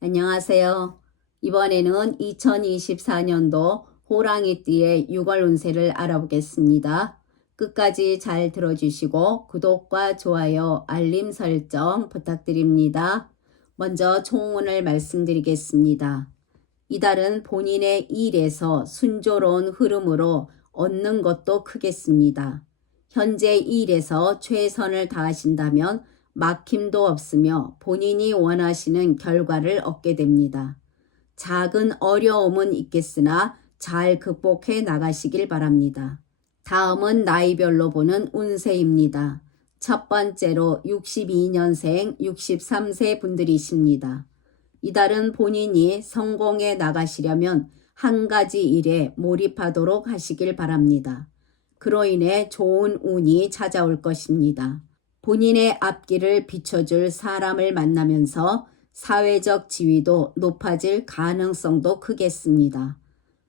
안녕하세요. 이번에는 2024년도 호랑이띠의 6월 운세를 알아보겠습니다. 끝까지 잘 들어주시고 구독과 좋아요, 알림 설정 부탁드립니다. 먼저 총운을 말씀드리겠습니다. 이달은 본인의 일에서 순조로운 흐름으로 얻는 것도 크겠습니다. 현재 일에서 최선을 다하신다면 막힘도 없으며 본인이 원하시는 결과를 얻게 됩니다. 작은 어려움은 있겠으나 잘 극복해 나가시길 바랍니다. 다음은 나이별로 보는 운세입니다. 첫 번째로 62년생 63세 분들이십니다. 이달은 본인이 성공해 나가시려면 한 가지 일에 몰입하도록 하시길 바랍니다. 그로 인해 좋은 운이 찾아올 것입니다. 본인의 앞길을 비춰줄 사람을 만나면서 사회적 지위도 높아질 가능성도 크겠습니다.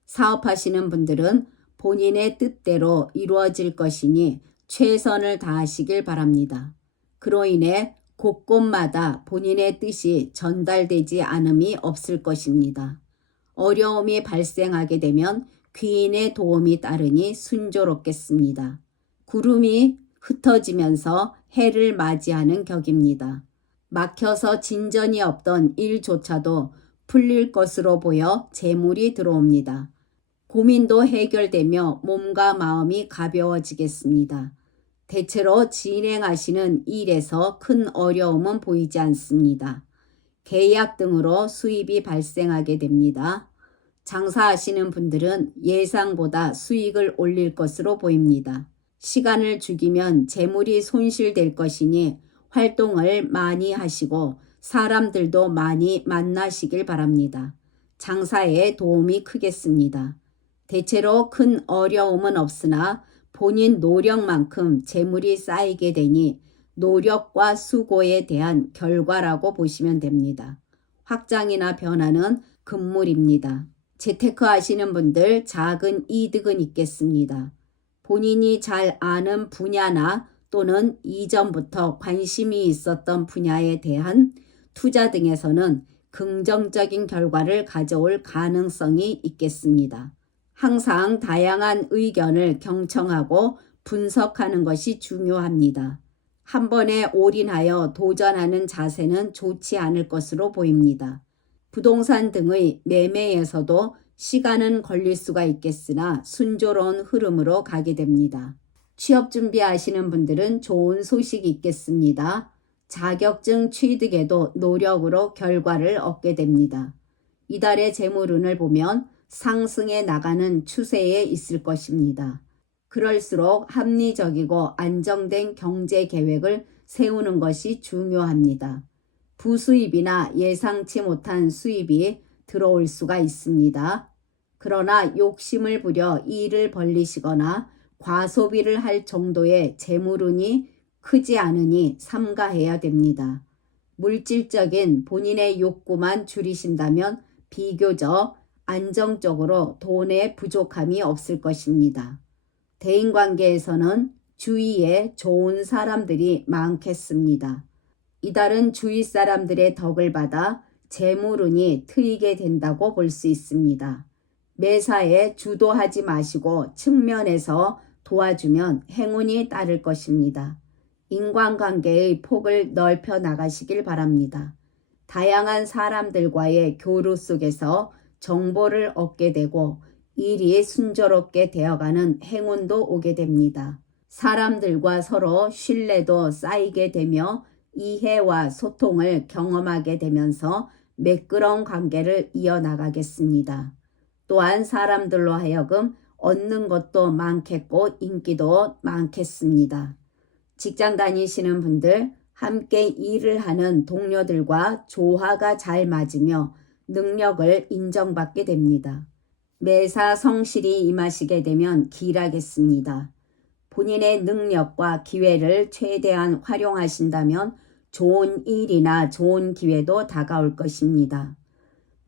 사업하시는 분들은 본인의 뜻대로 이루어질 것이니 최선을 다하시길 바랍니다. 그로 인해 곳곳마다 본인의 뜻이 전달되지 않음이 없을 것입니다. 어려움이 발생하게 되면 귀인의 도움이 따르니 순조롭겠습니다. 구름이 흩어지면서 해를 맞이하는 격입니다. 막혀서 진전이 없던 일조차도 풀릴 것으로 보여 재물이 들어옵니다. 고민도 해결되며 몸과 마음이 가벼워지겠습니다. 대체로 진행하시는 일에서 큰 어려움은 보이지 않습니다. 계약 등으로 수입이 발생하게 됩니다. 장사하시는 분들은 예상보다 수익을 올릴 것으로 보입니다. 시간을 죽이면 재물이 손실될 것이니 활동을 많이 하시고 사람들도 많이 만나시길 바랍니다. 장사에 도움이 크겠습니다. 대체로 큰 어려움은 없으나 본인 노력만큼 재물이 쌓이게 되니 노력과 수고에 대한 결과라고 보시면 됩니다. 확장이나 변화는 금물입니다. 재테크 하시는 분들 작은 이득은 있겠습니다. 본인이 잘 아는 분야나 또는 이전부터 관심이 있었던 분야에 대한 투자 등에서는 긍정적인 결과를 가져올 가능성이 있겠습니다. 항상 다양한 의견을 경청하고 분석하는 것이 중요합니다. 한 번에 올인하여 도전하는 자세는 좋지 않을 것으로 보입니다. 부동산 등의 매매에서도 시간은 걸릴 수가 있겠으나 순조로운 흐름으로 가게 됩니다. 취업 준비하시는 분들은 좋은 소식이 있겠습니다. 자격증 취득에도 노력으로 결과를 얻게 됩니다. 이달의 재물운을 보면 상승해 나가는 추세에 있을 것입니다. 그럴수록 합리적이고 안정된 경제 계획을 세우는 것이 중요합니다. 부수입이나 예상치 못한 수입이 들어올 수가 있습니다. 그러나 욕심을 부려 일을 벌리시거나 과소비를 할 정도의 재물운이 크지 않으니 삼가해야 됩니다. 물질적인 본인의 욕구만 줄이신다면 비교적 안정적으로 돈의 부족함이 없을 것입니다. 대인관계에서는 주위에 좋은 사람들이 많겠습니다. 이달은 주위 사람들의 덕을 받아 재물운이 트이게 된다고 볼 수 있습니다. 매사에 주도하지 마시고 측면에서 도와주면 행운이 따를 것입니다. 인간관계의 폭을 넓혀 나가시길 바랍니다. 다양한 사람들과의 교류 속에서 정보를 얻게 되고 일이 순조롭게 되어가는 행운도 오게 됩니다. 사람들과 서로 신뢰도 쌓이게 되며 이해와 소통을 경험하게 되면서 매끄러운 관계를 이어나가겠습니다. 또한 사람들로 하여금 얻는 것도 많겠고 인기도 많겠습니다. 직장 다니시는 분들, 함께 일을 하는 동료들과 조화가 잘 맞으며 능력을 인정받게 됩니다. 매사 성실히 임하시게 되면 길하겠습니다. 본인의 능력과 기회를 최대한 활용하신다면 좋은 일이나 좋은 기회도 다가올 것입니다.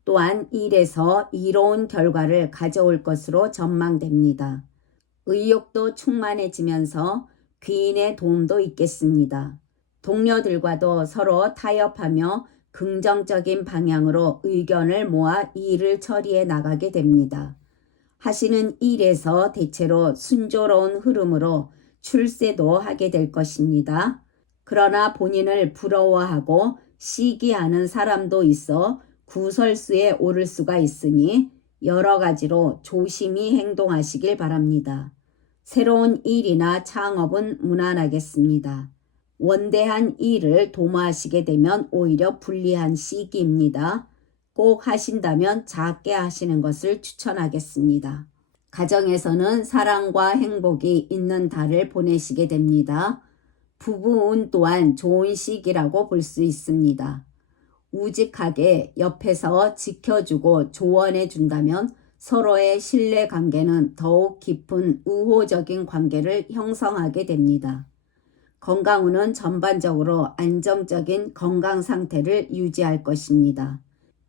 또한 일에서 이로운 결과를 가져올 것으로 전망됩니다. 의욕도 충만해지면서 귀인의 도움도 있겠습니다. 동료들과도 서로 타협하며 긍정적인 방향으로 의견을 모아 일을 처리해 나가게 됩니다. 하시는 일에서 대체로 순조로운 흐름으로 출세도 하게 될 것입니다. 그러나 본인을 부러워하고 시기하는 사람도 있어 구설수에 오를 수가 있으니 여러 가지로 조심히 행동하시길 바랍니다. 새로운 일이나 창업은 무난하겠습니다. 원대한 일을 도모하시게 되면 오히려 불리한 시기입니다. 꼭 하신다면 작게 하시는 것을 추천하겠습니다. 가정에서는 사랑과 행복이 있는 달을 보내시게 됩니다. 부부운 또한 좋은 시기라고 볼 수 있습니다. 우직하게 옆에서 지켜주고 조언해 준다면 서로의 신뢰 관계는 더욱 깊은 우호적인 관계를 형성하게 됩니다. 건강운은 전반적으로 안정적인 건강 상태를 유지할 것입니다.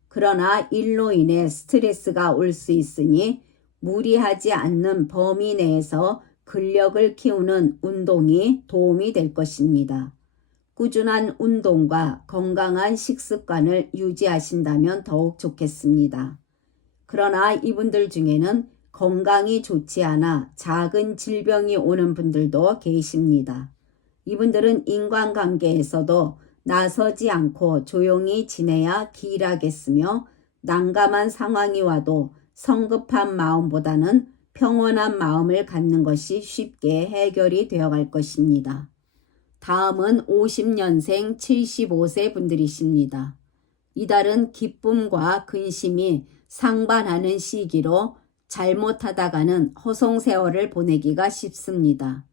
그러나 일로 인해 스트레스가 올 수 있으니 무리하지 않는 범위 내에서 근력을 키우는 운동이 도움이 될 것입니다. 꾸준한 운동과 건강한 식습관을 유지하신다면 더욱 좋겠습니다. 그러나 이분들 중에는 건강이 좋지 않아 작은 질병이 오는 분들도 계십니다. 이분들은 인간관계에서도 나서지 않고 조용히 지내야 길하겠으며 난감한 상황이 와도 성급한 마음보다는 평온한 마음을 갖는 것이 쉽게 해결이 되어갈 것입니다. 다음은 50년생 75세 분들이십니다. 이달은 기쁨과 근심이 상반하는 시기로 잘못하다가는 허송세월을 보내기가 쉽습니다.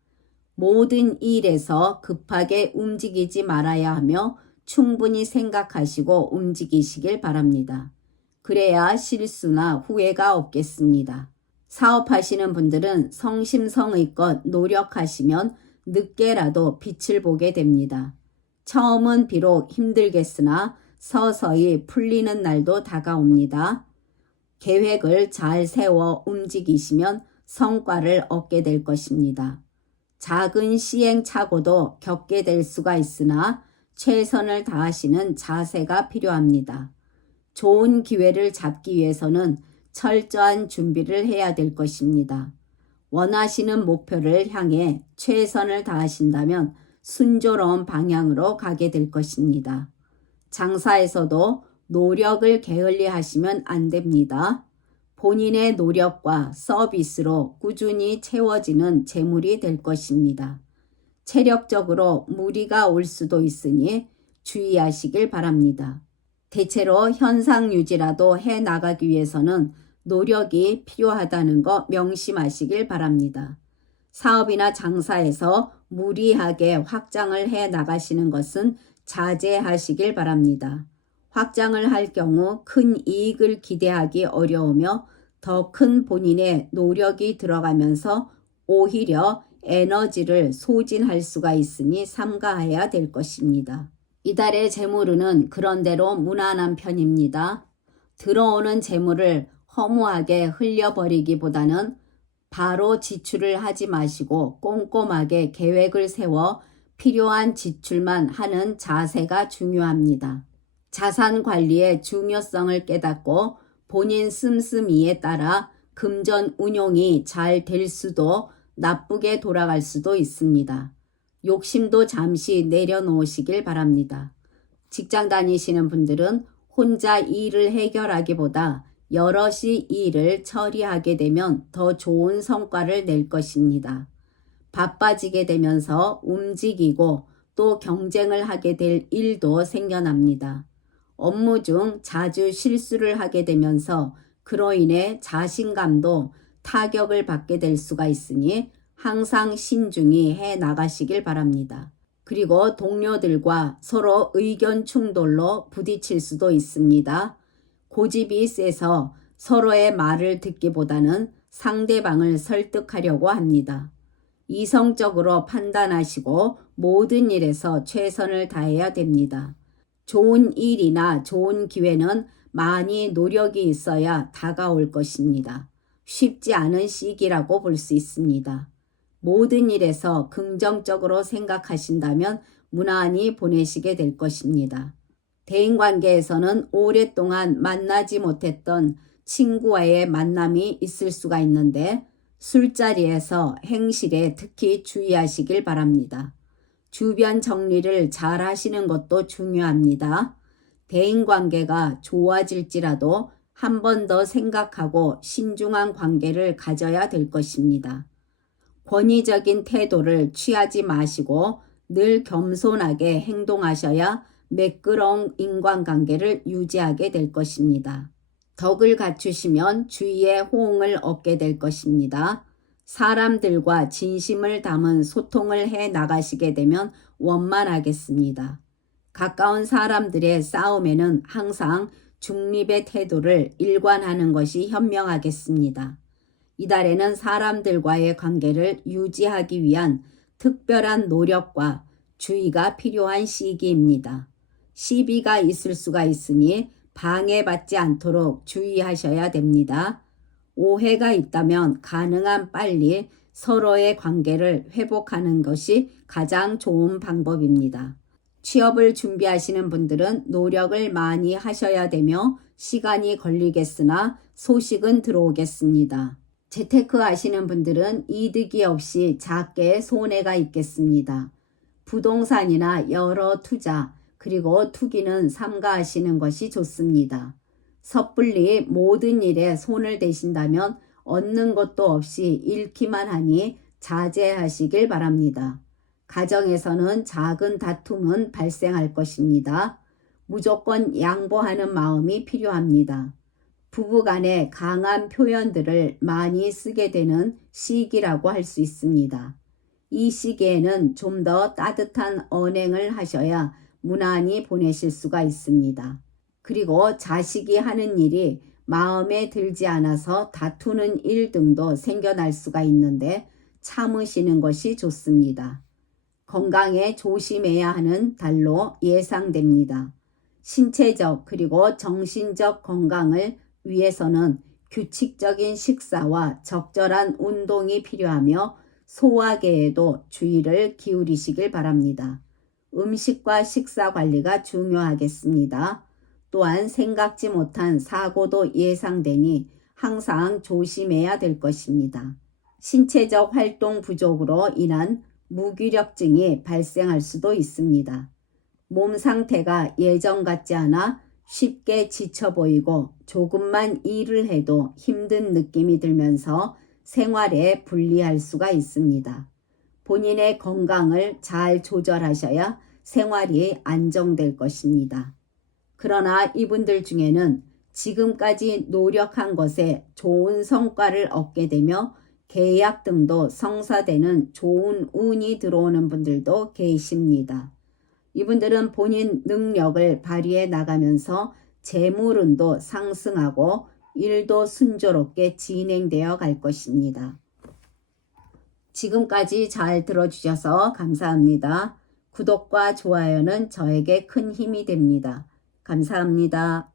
모든 일에서 급하게 움직이지 말아야 하며 충분히 생각하시고 움직이시길 바랍니다. 그래야 실수나 후회가 없겠습니다. 사업하시는 분들은 성심성의껏 노력하시면 늦게라도 빛을 보게 됩니다. 처음은 비록 힘들겠으나 서서히 풀리는 날도 다가옵니다. 계획을 잘 세워 움직이시면 성과를 얻게 될 것입니다. 작은 시행착오도 겪게 될 수가 있으나 최선을 다하시는 자세가 필요합니다. 좋은 기회를 잡기 위해서는 철저한 준비를 해야 될 것입니다. 원하시는 목표를 향해 최선을 다하신다면 순조로운 방향으로 가게 될 것입니다. 장사에서도 노력을 게을리 하시면 안 됩니다. 본인의 노력과 서비스로 꾸준히 채워지는 재물이 될 것입니다. 체력적으로 무리가 올 수도 있으니 주의하시길 바랍니다. 대체로 현상 유지라도 해 나가기 위해서는 노력이 필요하다는 거 명심하시길 바랍니다. 사업이나 장사에서 무리하게 확장을 해 나가시는 것은 자제하시길 바랍니다. 확장을 할 경우 큰 이익을 기대하기 어려우며 더 큰 본인의 노력이 들어가면서 오히려 에너지를 소진할 수가 있으니 삼가해야 될 것입니다. 이달의 재물운은 그런대로 무난한 편입니다. 들어오는 재물을 허무하게 흘려버리기보다는 바로 지출을 하지 마시고 꼼꼼하게 계획을 세워 필요한 지출만 하는 자세가 중요합니다. 자산 관리의 중요성을 깨닫고 본인 씀씀이에 따라 금전 운용이 잘 될 수도 나쁘게 돌아갈 수도 있습니다. 욕심도 잠시 내려놓으시길 바랍니다. 직장 다니시는 분들은 혼자 일을 해결하기보다 여럿이 일을 처리하게 되면 더 좋은 성과를 낼 것입니다. 바빠지게 되면서 움직이고 또 경쟁을 하게 될 일도 생겨납니다. 업무 중 자주 실수를 하게 되면서 그로 인해 자신감도 타격을 받게 될 수가 있으니 항상 신중히 해 나가시길 바랍니다. 그리고 동료들과 서로 의견 충돌로 부딪힐 수도 있습니다. 고집이 세서 서로의 말을 듣기보다는 상대방을 설득하려고 합니다. 이성적으로 판단하시고 모든 일에서 최선을 다해야 됩니다. 좋은 일이나 좋은 기회는 많이 노력이 있어야 다가올 것입니다. 쉽지 않은 시기라고 볼 수 있습니다. 모든 일에서 긍정적으로 생각하신다면 무난히 보내시게 될 것입니다. 대인관계에서는 오랫동안 만나지 못했던 친구와의 만남이 있을 수가 있는데 술자리에서 행실에 특히 주의하시길 바랍니다. 주변 정리를 잘 하시는 것도 중요합니다. 대인관계가 좋아질지라도 한 번 더 생각하고 신중한 관계를 가져야 될 것입니다. 권위적인 태도를 취하지 마시고 늘 겸손하게 행동하셔야 매끄러운 인간관계를 유지하게 될 것입니다. 덕을 갖추시면 주위의 호응을 얻게 될 것입니다. 사람들과 진심을 담은 소통을 해 나가시게 되면 원만하겠습니다. 가까운 사람들의 싸움에는 항상 중립의 태도를 일관하는 것이 현명하겠습니다. 이달에는 사람들과의 관계를 유지하기 위한 특별한 노력과 주의가 필요한 시기입니다. 시비가 있을 수가 있으니 방해받지 않도록 주의하셔야 됩니다. 오해가 있다면 가능한 빨리 서로의 관계를 회복하는 것이 가장 좋은 방법입니다. 취업을 준비하시는 분들은 노력을 많이 하셔야 되며 시간이 걸리겠으나 소식은 들어오겠습니다. 재테크 하시는 분들은 이득이 없이 작게 손해가 있겠습니다. 부동산이나 여러 투자 그리고 투기는 삼가하시는 것이 좋습니다. 섣불리 모든 일에 손을 대신다면 얻는 것도 없이 잃기만 하니 자제하시길 바랍니다. 가정에서는 작은 다툼은 발생할 것입니다. 무조건 양보하는 마음이 필요합니다. 부부간의 강한 표현들을 많이 쓰게 되는 시기라고 할 수 있습니다. 이 시기에는 좀 더 따뜻한 언행을 하셔야 무난히 보내실 수가 있습니다. 그리고 자식이 하는 일이 마음에 들지 않아서 다투는 일 등도 생겨날 수가 있는데 참으시는 것이 좋습니다. 건강에 조심해야 하는 달로 예상됩니다. 신체적 그리고 정신적 건강을 위해서는 규칙적인 식사와 적절한 운동이 필요하며 소화계에도 주의를 기울이시길 바랍니다. 음식과 식사 관리가 중요하겠습니다. 또한 생각지 못한 사고도 예상되니 항상 조심해야 될 것입니다. 신체적 활동 부족으로 인한 무기력증이 발생할 수도 있습니다. 몸 상태가 예전 같지 않아 쉽게 지쳐 보이고 조금만 일을 해도 힘든 느낌이 들면서 생활에 불리할 수가 있습니다. 본인의 건강을 잘 조절하셔야 생활이 안정될 것입니다. 그러나 이분들 중에는 지금까지 노력한 것에 좋은 성과를 얻게 되며 계약 등도 성사되는 좋은 운이 들어오는 분들도 계십니다. 이분들은 본인 능력을 발휘해 나가면서 재물운도 상승하고 일도 순조롭게 진행되어 갈 것입니다. 지금까지 잘 들어주셔서 감사합니다. 구독과 좋아요는 저에게 큰 힘이 됩니다. 감사합니다.